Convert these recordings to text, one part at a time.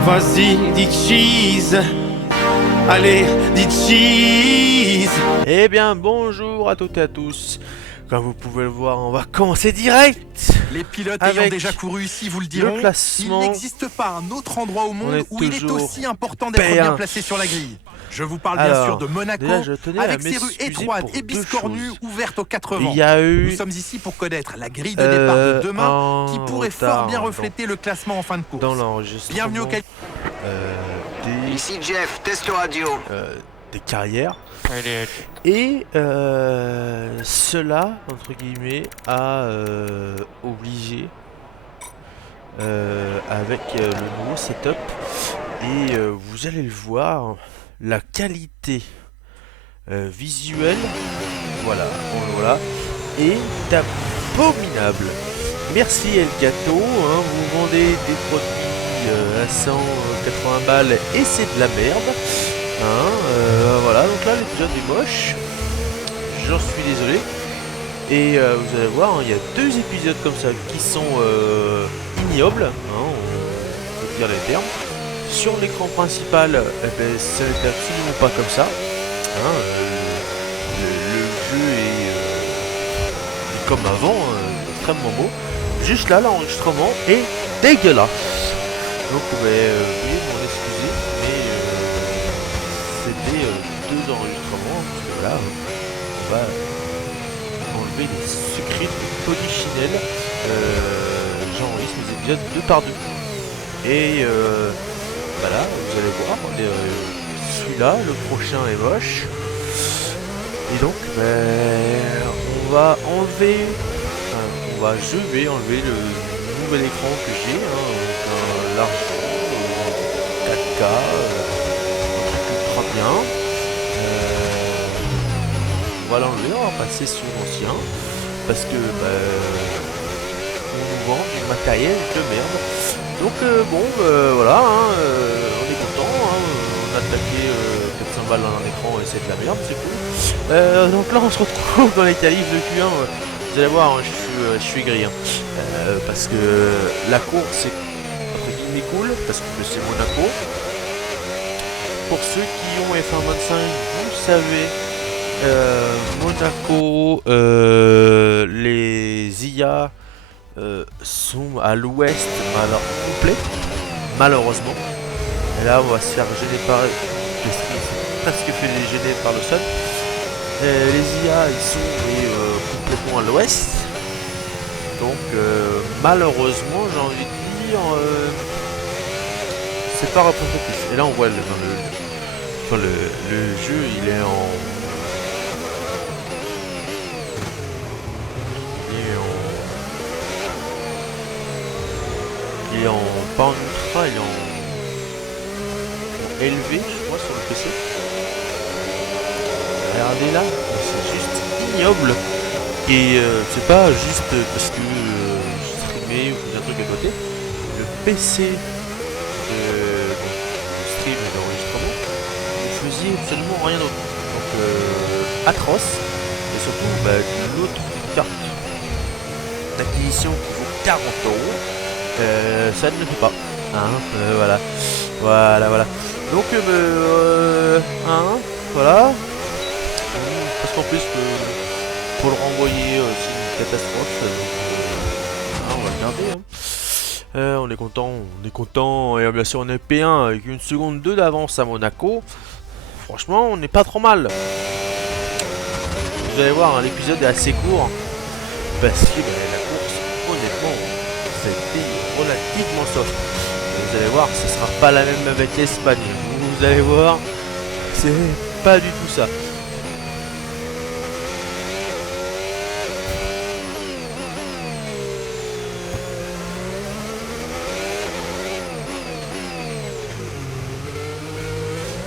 Vas-y, dis cheese. Allez, dis cheese. Eh bien, bonjour à toutes et à tous. Comme vous pouvez le voir, on va commencer direct. Les pilotes avec ayant déjà couru ici vous le diront, il classement. n'existe pas un autre endroit au monde où il est toujours aussi important d'être P1. bien placé sur la grille. Je vous parle bien Alors, sûr de Monaco, déjà, je tenais à avec ses rues m'excuser étroites pour et deux biscornues choses. ouvertes aux quatre Il vents. y a eu Nous sommes ici pour connaître la grille de départ de demain qui pourrait fort bien refléter le classement en fin de course. dans l'enregistrement Bienvenue au Ici Jeff, test radio. des carrières. Et cela, entre guillemets, a obligé avec le nouveau setup. Et vous allez le voir, la qualité visuelle, voilà, est abominable. Merci Elgato, vous vendez des produits à 180 balles et c'est de la merde. Voilà, donc là l'épisode est moche, j'en suis désolé. Et vous allez voir, il y a deux épisodes comme ça qui sont ignobles, on peut dire les termes. Sur l'écran principal, ça n'est absolument pas comme ça. Le jeu est comme avant, extrêmement beau. Juste là, l'enregistrement est dégueulasse. Donc veuillez m'en excuser, mais c'était deux enregistrements. Parce que voilà, on va enlever les secrets de Polichinelle. J'enregistre les épisodes deux par deux. Et voilà, vous allez voir, celui-là, le prochain est moche. Et donc, je vais enlever le nouvel écran que j'ai, un large 4K, ultra bien. On va l'enlever, on va passer sur l'ancien, parce que on nous vend du matériel de merde. Donc voilà, on est content, on a attaqué 400 balles dans un écran et c'est de la merde, c'est cool. Donc là on se retrouve dans les qualifs de Q1, vous allez voir, je suis gris, parce que la course est entre guillemets cool, parce que c'est Monaco. Pour ceux qui ont F1 25, vous savez, Monaco, les IA sont à l'ouest complet, malheureusement. Et là on va se faire gêner par presque fait gêner par le sol. Les IA ils sont complètement à l'ouest. Donc malheureusement j'ai envie de dire c'est pas représentatif. Et là on voit le jeu il est en pas en ultra, il est en élevé, je crois, sur le PC. Regardez là, c'est juste ignoble. Et c'est pas juste parce que je streamais ou faisais un truc à côté. Le PC de stream et d'enregistrement ne faisait absolument rien d'autre. Donc atroce. Et surtout l'autre carte d'acquisition qui vaut 40 €. Ça ne le fait pas, voilà. Donc voilà. Parce qu'en plus pour le renvoyer c'est une catastrophe. Donc, on va le garder. On est content, et bien sûr on est P1 avec une seconde 2 d'avance à Monaco. Franchement on n'est pas trop mal. Vous allez voir, l'épisode est assez court parce que la course, honnêtement, c'était relativement soft. Vous allez voir, ce sera pas la même avec l'Espagne. Vous allez voir, c'est pas du tout ça.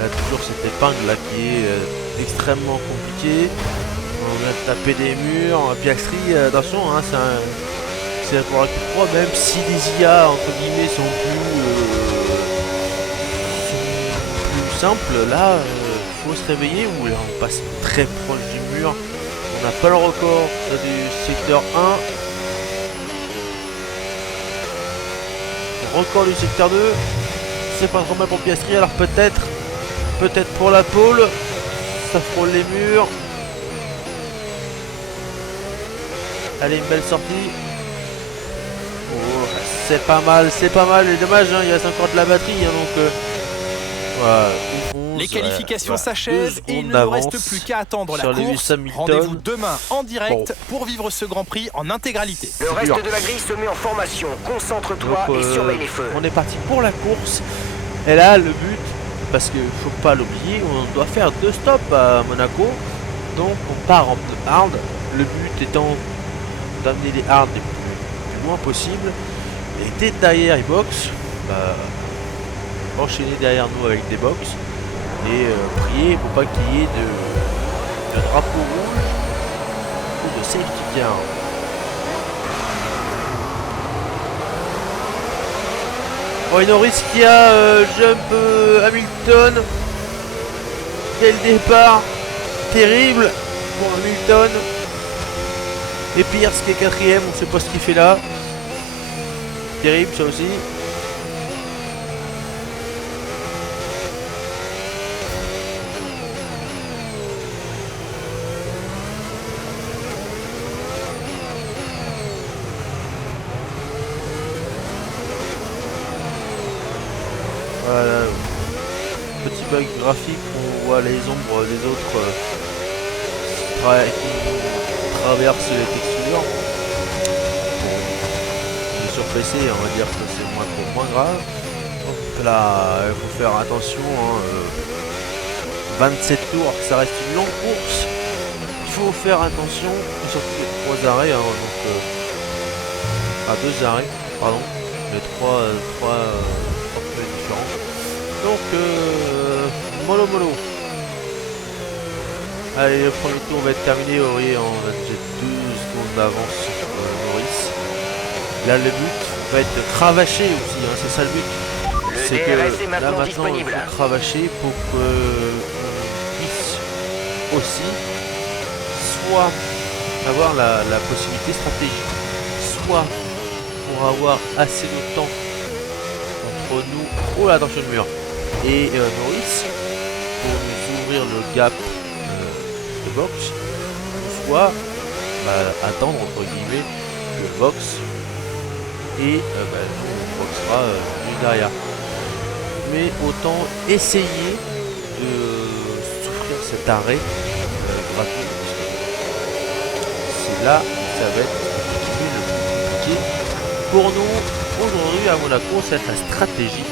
Là toujours cette épingle là qui est extrêmement compliquée. On vient de taper des murs. Piastri, attention, c'est pour la Q3, même si les IA entre guillemets sont plus simples, là faut se réveiller, ou là on passe très proche du mur. On n'a pas le record du secteur 1. Record du secteur 2. c'est pas trop mal pour Piastri, alors peut-être pour la pole. Ça frôle les murs. Allez, une belle sortie. Oh, c'est pas mal, c'est pas mal. Et dommage, hein, il reste encore de la batterie, hein, donc voilà, 11, Les qualifications voilà, s'achèvent et il ne nous reste plus qu'à attendre la course. Rendez-vous demain en direct pour vivre ce Grand Prix en intégralité. Le reste de la grille se met en formation. Concentre-toi et surveille les feux. On est parti pour la course. Et là, le but, parce qu'il faut pas l'oublier, on doit faire 2 stops à Monaco. Donc on part en pneus hard. Le but étant d'amener les hards le plus loin possible. Et dès derrière les box, enchaîner derrière nous avec des box. Et prier pour pas qu'il y ait de drapeau rouge ou de safety car. Oh, Norris qui a jump Hamilton. Quel départ terrible pour Hamilton. Et Pierce qui est 4ème, on sait pas ce qu'il fait là. Terrible ça aussi. Voilà. Petit bug graphique, on voit les ombres des autres qui traversent les textures. Bon, sur PC, on va dire que c'est moins grave. Donc là, il faut faire attention. Hein, 27 tours, ça reste une longue course. Il faut faire attention, surtout les 3 arrêts. Hein, donc, 2 arrêts, pardon. Les 3 différents. Donc, mollo. Allez, le premier tour va être terminé. Vous voyez, on a déjà 2 secondes d'avance sur Norris. Là, le but va être de cravacher aussi, hein, c'est ça le but. C'est que là maintenant, il faut cravacher pour qu'on puisse aussi soit avoir la possibilité stratégique, soit pour avoir assez de temps entre nous. Oh là, attention le mur. Et Norris pour nous ouvrir le gap de box, soit attendre entre guillemets le box et nous on boxera juste derrière. Mais autant essayer de souffrir cet arrêt gratuit. C'est là que ça va être le plus compliqué pour nous aujourd'hui à Monaco. C'est la stratégie.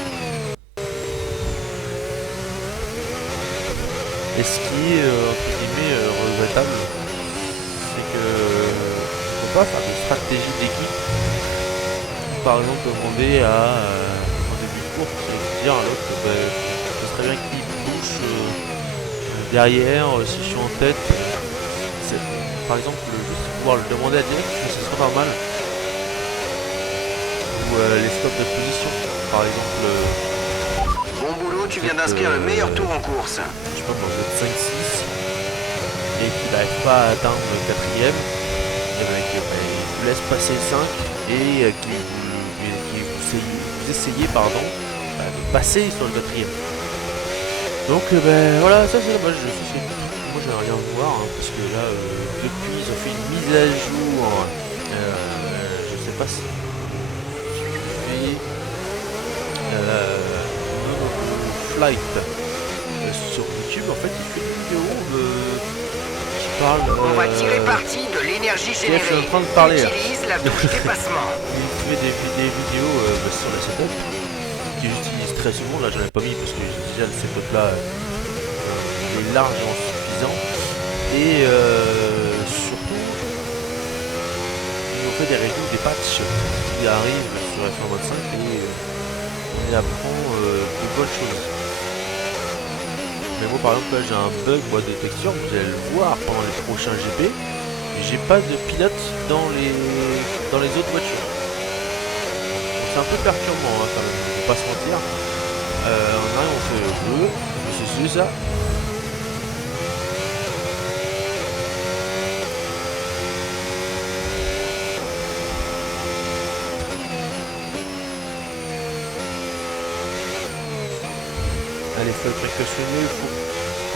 Et ce qui est entre guillemets regrettable, c'est que on ne peut pas faire de stratégie d'équipe. Par exemple, demander à en début de course et dire à l'autre ce serait bien qu'il bouge derrière si je suis en tête. Par exemple, pouvoir le demander à direct, ce serait pas mal. Ou les stops de position, par exemple. Bon boulot, tu viens d'inscrire le meilleur tour en course. Je sais pas, quand vous êtes 5-6 et qu'il n'arrive pas à atteindre le 4ème, il vous laisse passer le 5 et vous essayez de passer sur le 4ème. Donc voilà, ça c'est dommage. Moi j'aimerais rien voir hein, parce que là depuis ils ont fait une mise à jour. Je sais pas si Flight sur YouTube, en fait il fait une vidéo qui parle On va tirer parti de l'énergie générée. je suis en train de parler Utilise la touche dépassement. il fait des vidéos sur la setup que j'utilise très souvent. Là j'en ai pas mis parce que déjà le setup là est largement suffisant et surtout il nous fait des reviews des patchs qui arrivent sur F1.25 et on y apprend de bonnes choses. Mais moi par exemple là j'ai un bug de texture, vous allez le voir pendant les prochains GP. J'ai pas de pilote dans les autres voitures. C'est un peu perturbant hein, quand même, je vais pas se mentir. On arrive, on fait bleu, c'est ça. Allez, faut être précautionneux, il faut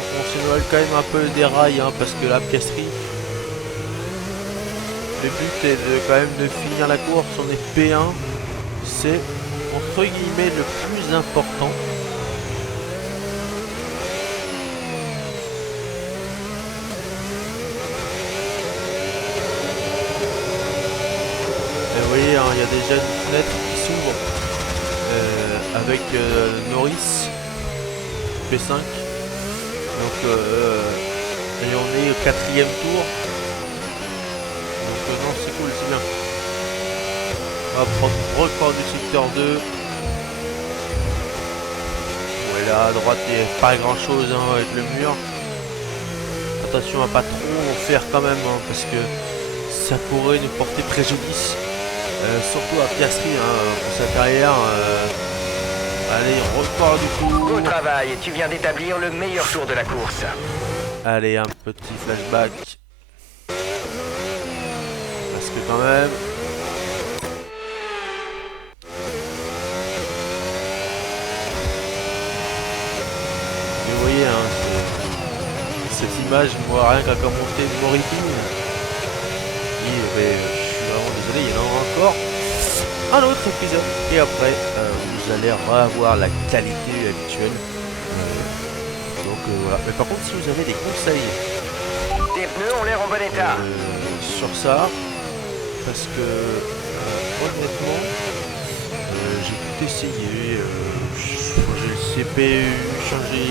qu'on s'éloigne quand même un peu des rails, hein, parce que la piasserie, le but est quand même de finir la course. On est P1, c'est entre guillemets le plus important. Et vous voyez, hein, il y a déjà une fenêtre qui s'ouvre avec Norris P5. Donc et on est au 4e tour. Donc non, c'est cool, c'est bien. On va prendre record du secteur 2. Ouais, là à droite il n'y a pas grand chose, hein, avec le mur. Attention à pas trop en faire quand même, hein, parce que ça pourrait nous porter préjudice. Surtout à Piastri, hein, pour sa carrière. Allez, record du coup. Beau travail, tu viens d'établir le meilleur tour de la course. Allez, un petit flashback. Parce que quand même... vous voyez, hein, cette image, moi, rien qu'à commenter Moriti. Et je suis vraiment désolé, il y en aura encore un autre épisode. Et après, vous allez revoir la qualité habituelle. Donc voilà. Mais par contre, si vous avez des conseils... Tes pneus ont l'air en bon état. Sur ça, parce que honnêtement, j'ai tout essayé. Changer le CPU, changer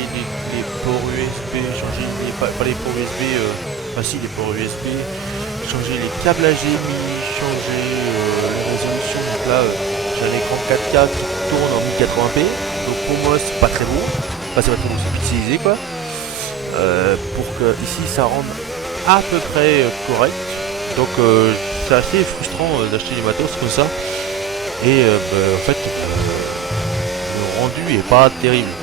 les ports USB, changer pas les ports USB, si les ports USB, changer les câbles HDMI, changer la résolution. Donc là, j'ai un écran 4K qui tourne en 1080p. Donc pour moi, c'est pas très beau. Enfin, c'est pas très beau, c'est pixelisé quoi. Pour que ici ça rende à peu près correct. Donc c'est assez frustrant d'acheter des matos comme ça. Et en fait le rendu est pas terrible.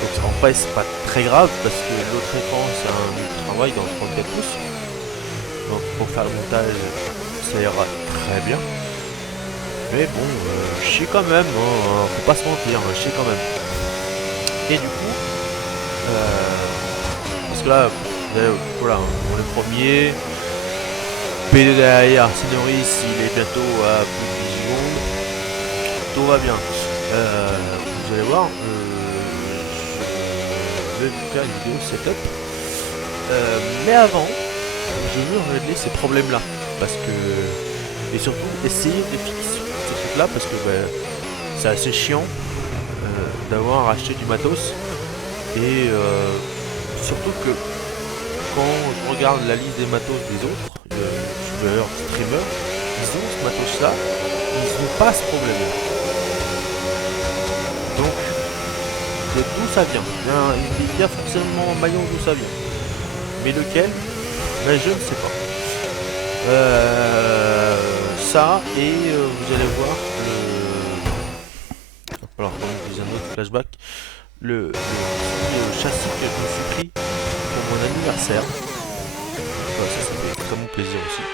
Donc en fait c'est pas très grave parce que l'autre écran c'est un travail dans le 34 pouces. Donc pour faire le montage ça ira très bien. Mais bon je sais quand même, hein, faut pas se mentir, je sais quand même. Et du coup parce que là voilà, on est premier. P2 derrière, c'est Norris, il est bientôt à plus de 10 secondes. Tout va bien. Vous allez voir, je vais vous faire une vidéo setup. Mais avant, je veux régler ces problèmes-là. Parce que... Et surtout, essayer de fixer ces trucs-là, parce que c'est assez chiant d'avoir acheté du matos. Et surtout que quand je regarde la liste des matos des autres, youtubeurs, streamers, ils ont ce matos là, ils n'ont pas ce problème là. Donc, de d'où ça vient? Il y a forcément un maillon d'où ça vient. Mais lequel? Ben, je ne sais pas. Ça, et vous allez voir alors, je vous un autre flashback. Le châssis que je me suis pris pour mon anniversaire. Voilà, ça fait très bon plaisir aussi.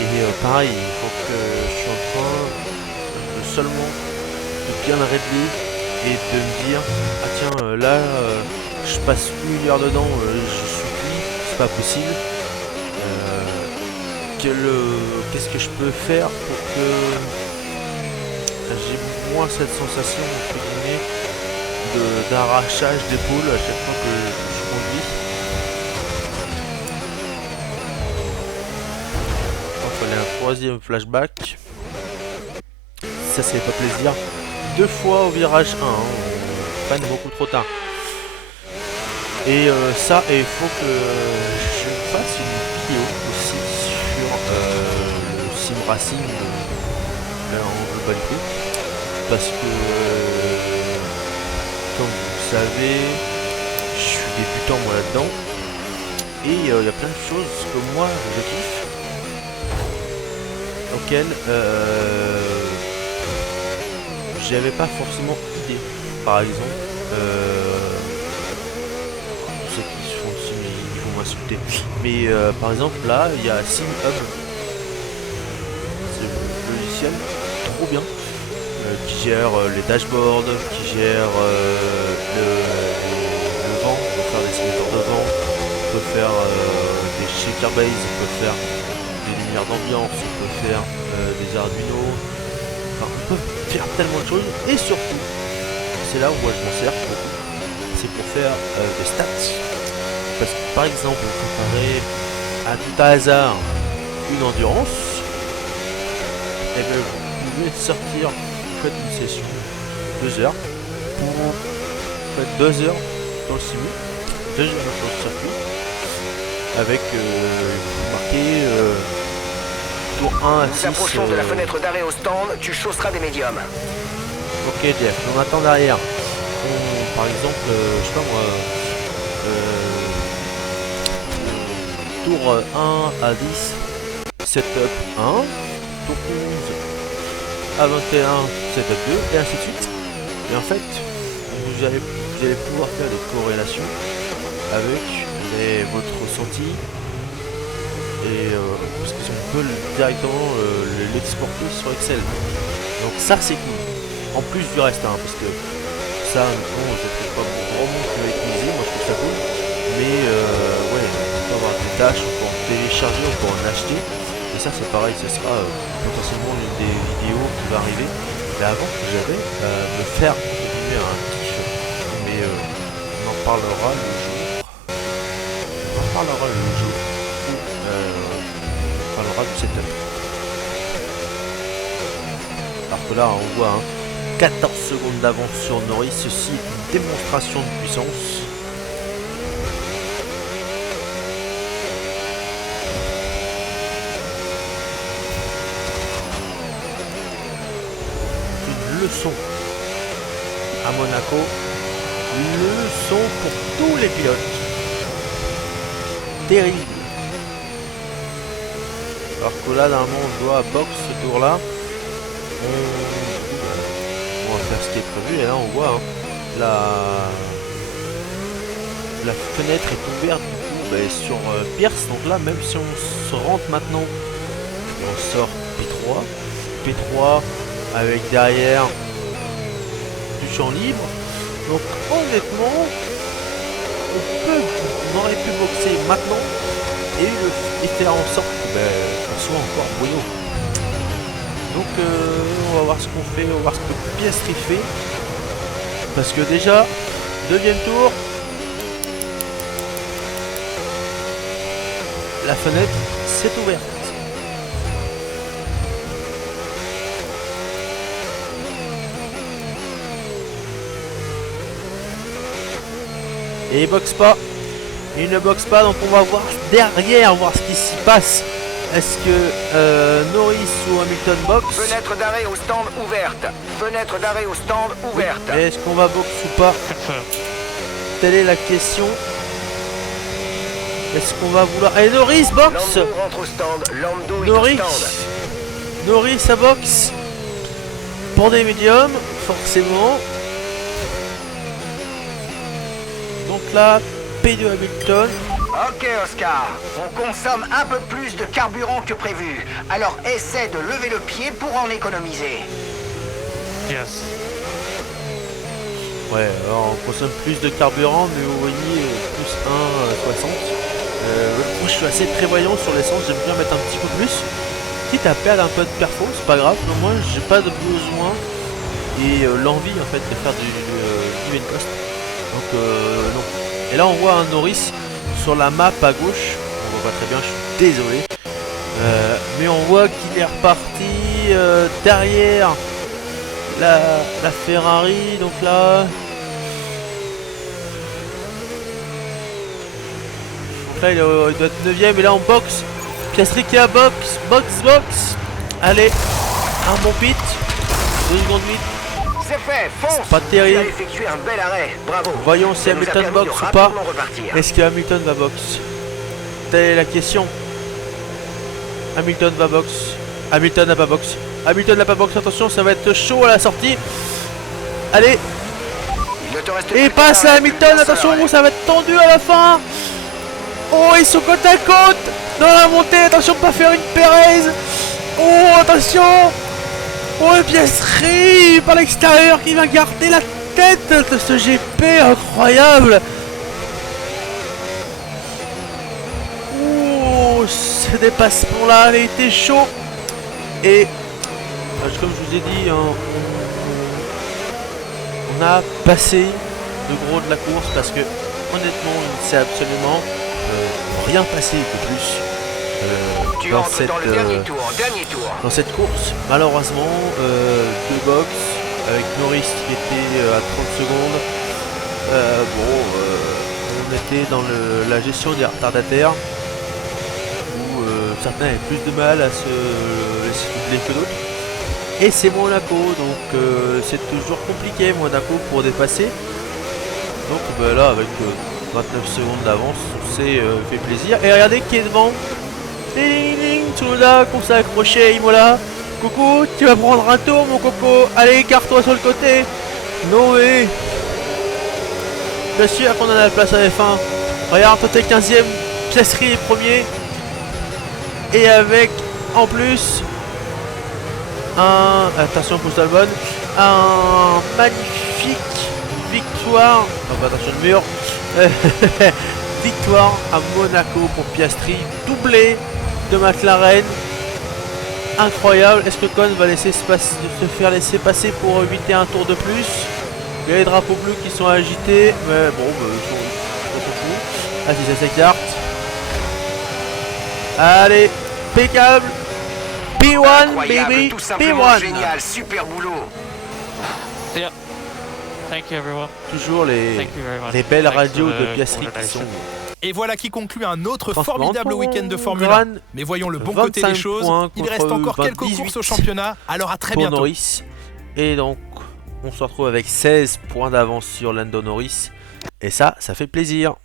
Et pareil, il faut que je suis en train de seulement de bien le régler et de me dire ah tiens là je passe une heure dedans, je suis cuit, c'est pas possible. Qu'est-ce que je peux faire pour que j'ai moins cette sensation entre guillemets d'arrachage d'épaule à chaque fois que je conduis. Il fallait un troisième flashback. Ça fait pas plaisir. 2 fois au virage 1, hein, on freine beaucoup trop tard. Et ça, il faut que je fasse une vidéo aussi sur le sim racing en globalité. Parce que comme vous le savez, je suis débutant moi là-dedans. Et il y a plein de choses que moi je kiffe, auxquelles j'avais pas forcément idée. Par exemple, ceux qui se font aussi, ils vont m'insulter. Mais par exemple là, il y a SimHub, c'est le logiciel trop bien. Qui gère les dashboards, qui gère Starbase, on peut faire des lumières d'ambiance, on peut faire des Arduino, enfin, on peut faire tellement de choses. Et surtout, c'est là où moi je m'en sers beaucoup, c'est pour faire des stats. Parce que par exemple, comparer à tout hasard une endurance, et bien vous pouvez sortir, vous faites une session de 2 heures, vous faites 2 heures dans le simu, 2 heures dans le circuit, avec vous marquez tour 1 à 6. Nous approchons de la fenêtre d'arrêt au stand, tu chausseras des médiums. Ok Jeff, on attend derrière. Par exemple, je sais pas moi, tour 1 à 10, setup 1, tour 11 à 21, setup 2, et ainsi de suite. Et en fait, vous allez pouvoir faire des corrélations avec votre ressenti, et parce qu'on peut directement l'exporter sur Excel. Donc ça c'est cool. En plus du reste, hein, parce que ça, bon, je ne trouve pas vraiment que utiliser, moi je trouve ça cool. Mais ouais, on peut avoir des tâches, on peut en télécharger, on peut en acheter. Et ça c'est pareil, ce sera potentiellement l'une des vidéos qui va arriver. Mais avant que j'avais me faire contribuer à un kiff. Mais on en parlera le jour. On en parlera le jour où on parlera du setup. Alors que là on voit 14 secondes d'avance sur Norris, ceci est une démonstration de puissance. Une leçon à Monaco, une leçon pour tous les pilotes. Terrible. Alors que là, normalement, on doit box ce tour-là. On va faire ce qui est prévu, et là on voit la fenêtre est ouverte du coup, sur Pierce. Donc là, même si on se rentre maintenant, on sort P3 avec derrière du champ libre. Donc honnêtement, on aurait pu boxer maintenant et faire en sorte qu'on soit encore bouillon. Donc on va voir ce qu'on fait, on va voir ce que Piastri fait. Parce que déjà, deuxième tour, la fenêtre s'est ouverte. Et il boxe pas. Il ne boxe pas, donc on va voir derrière, voir ce qui s'y passe. Est-ce que Norris ou Hamilton boxe? Fenêtre d'arrêt au stand ouverte. Fenêtre d'arrêt au stand ouverte. Oui. Est-ce qu'on va boxe ou pas? Telle est la question. Est-ce qu'on va vouloir... Allez, Norris boxe. Lando rentre au stand. Lando Norris. est au stand. Norris à boxe. Pour des médiums, forcément. Donc là, P2 Hamilton. Ok Oscar, on consomme un peu plus de carburant que prévu. Alors essaie de lever le pied pour en économiser. Yes. Ouais, alors on consomme plus de carburant, mais vous voyez, plus 1,60. Moi je suis assez prévoyant sur l'essence, j'aime bien mettre un petit peu plus. Quitte à perdre un peu de perfo, c'est pas grave, moi j'ai pas de besoin et l'envie en fait de faire du main cost. Donc non. Et là on voit un Norris sur la map à gauche, on voit pas très bien, je suis désolé. Mais on voit qu'il est reparti derrière la Ferrari, donc là... Donc là il doit être 9ème et là on boxe. Piastri qui a box. Allez, un bon pit, 2 secondes 8. C'est fait, fonce. Pas terrible. Tu as effectué un bel arrêt, bravo. Voyons si Ça nous a Hamilton permis boxe de ou pas. rapidement repartir. Est-ce que Hamilton va boxe? Telle est la question. Hamilton va boxe. Hamilton n'a pas boxe. Hamilton n'a pas boxe, attention, ça va être chaud à la sortie. Allez. Il ne te reste Et plus passe qu'un à arrêt, Hamilton, plus attention, qu'un ça va être tendu à la fin. Oh, ils sont côte à côte dans la montée, attention de pas faire une Perez. Oh, attention. Oh, et Piastri par l'extérieur qui va garder la tête de ce GP incroyable. Oh, ce dépassement là avait été chaud. Et comme je vous ai dit, hein, on a passé le gros de la course parce que honnêtement on ne sait absolument rien passer de plus dans cette course. Malheureusement, deux box avec Norris qui était à 30 secondes. On était dans la gestion des retardataires où certains avaient plus de mal à se laisser doubler que d'autres. Et c'est Monaco, donc c'est toujours compliqué Monaco pour dépasser. Donc là avec 29 secondes d'avance, c'est fait plaisir. Et regardez qui est devant. Tsunoda qu'on s'est accroché à Imola. Coucou, tu vas prendre un tour mon coco. Allez, écarte-toi sur le côté. Noé. Bien sûr qu'on a la place à F1. Regarde, toi t'es 15ème, Piastri est premier. Et avec en plus attention pousse Albon, un magnifique victoire. Attention le mur. Victoire à Monaco pour Piastri, doublé de McLaren. Incroyable. Est-ce que Con va se faire laisser passer pour éviter un tour de plus? Il y a les drapeaux bleus qui sont agités, mais bon, on s'en fout. Ah si ça s'écarte. Allez, impeccable. P1 baby, tout simplement P1. Génial, super boulot. Yeah. Thank you everyone. Toujours les belles radios de Piastri qui sont. Et voilà qui conclut un autre formidable week-end de Formule 1. Mais voyons le bon côté des choses. Il reste encore quelques courses au championnat. Alors à très bientôt. Norris. Et donc, on se retrouve avec 16 points d'avance sur Lando Norris. Et ça fait plaisir.